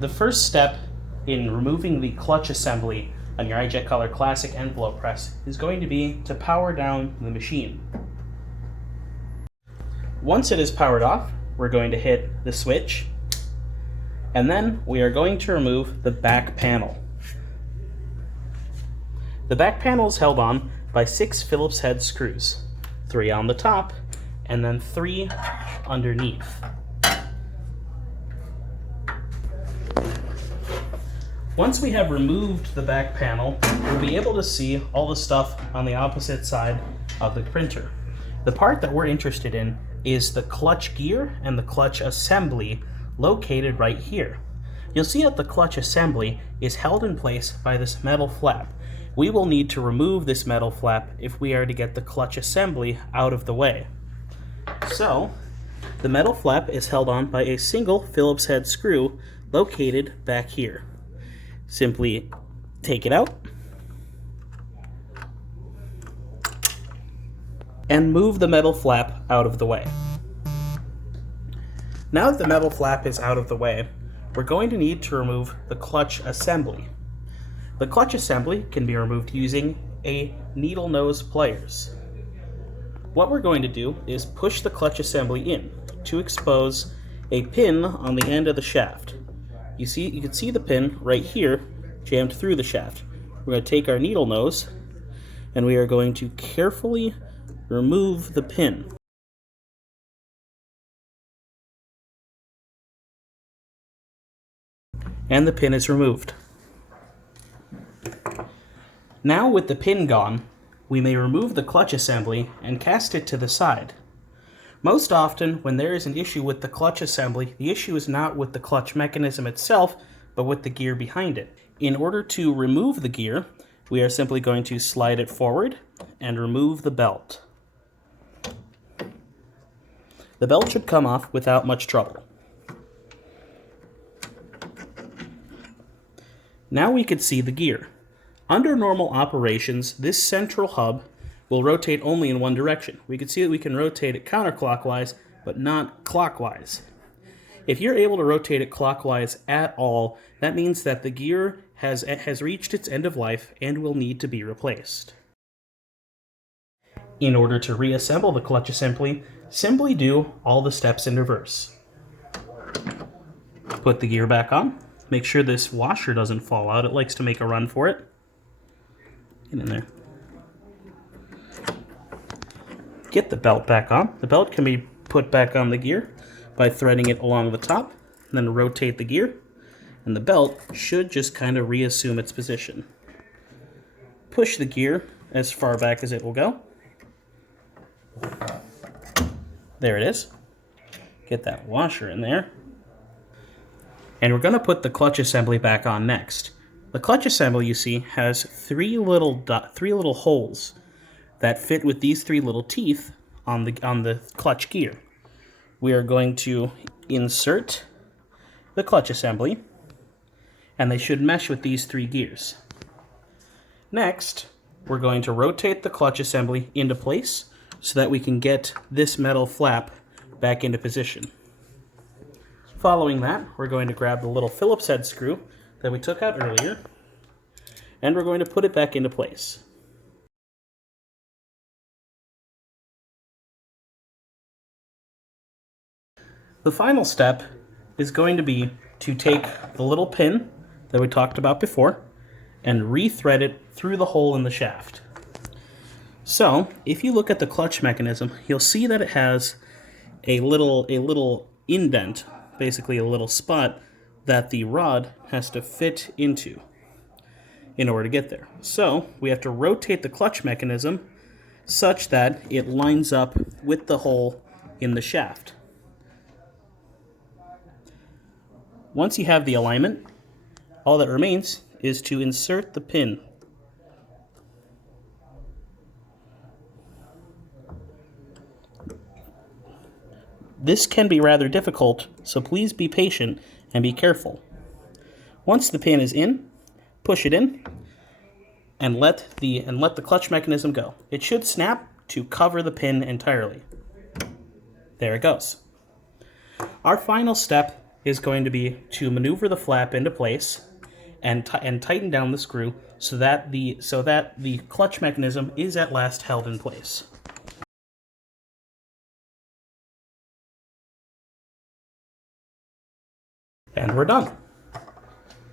The first step in removing the clutch assembly on your iJetColor Classic envelope press is going to be to power down the machine. Once it is powered off, we're going to hit the switch, and then we are going to remove the back panel. The back panel is held on by 6 Phillips head screws, 3 on the top, and then 3 underneath. Once we have removed the back panel, we'll be able to see all the stuff on the opposite side of the printer. The part that we're interested in is the clutch gear and the clutch assembly located right here. You'll see that the clutch assembly is held in place by this metal flap. We will need to remove this metal flap if we are to get the clutch assembly out of the way. So, the metal flap is held on by a single Phillips head screw located back here. Simply take it out and move the metal flap out of the way. Now that the metal flap is out of the way, we're going to need to remove the clutch assembly. The clutch assembly can be removed using a needle nose pliers. What we're going to do is push the clutch assembly in to expose a pin on the end of the shaft. You can see the pin right here jammed through the shaft. We're going to take our needle nose and we are going to carefully remove the pin. And the pin is removed. Now with the pin gone, we may remove the clutch assembly and cast it to the side. Most often, when there is an issue with the clutch assembly, the issue is not with the clutch mechanism itself, but with the gear behind it. In order to remove the gear, we are simply going to slide it forward and remove the belt. The belt should come off without much trouble. Now we can see the gear. Under normal operations, this central hub will rotate only in one direction. We can see that we can rotate it counterclockwise, but not clockwise. If you're able to rotate it clockwise at all, that means that the gear has reached its end of life and will need to be replaced. In order to reassemble the clutch assembly, simply do all the steps in reverse. Put the gear back on. Make sure this washer doesn't fall out. It likes to make a run for it. Get in there. Get the belt back on. The belt can be put back on the gear by threading it along the top, and then rotate the gear, and the belt should just kind of reassume its position. Push the gear as far back as it will go. There it is. Get that washer in there. And we're going to put the clutch assembly back on next. The clutch assembly, you see, has three little holes that fit with these 3 little teeth on the clutch gear. We are going to insert the clutch assembly, and they should mesh with these 3 gears. Next, we're going to rotate the clutch assembly into place so that we can get this metal flap back into position. Following that, we're going to grab the little Phillips head screw that we took out earlier, and we're going to put it back into place. The final step is going to be to take the little pin that we talked about before and rethread it through the hole in the shaft. So, if you look at the clutch mechanism, you'll see that it has a little indent, basically a little spot that the rod has to fit into in order to get there. So, we have to rotate the clutch mechanism such that it lines up with the hole in the shaft. Once you have the alignment, all that remains is to insert the pin. This can be rather difficult, so please be patient and be careful. Once the pin is in, push it in and let the clutch mechanism go. It should snap to cover the pin entirely. There it goes. Our final step is going to be to maneuver the flap into place and tighten down the screw so that the clutch mechanism is at last held in place. And we're done.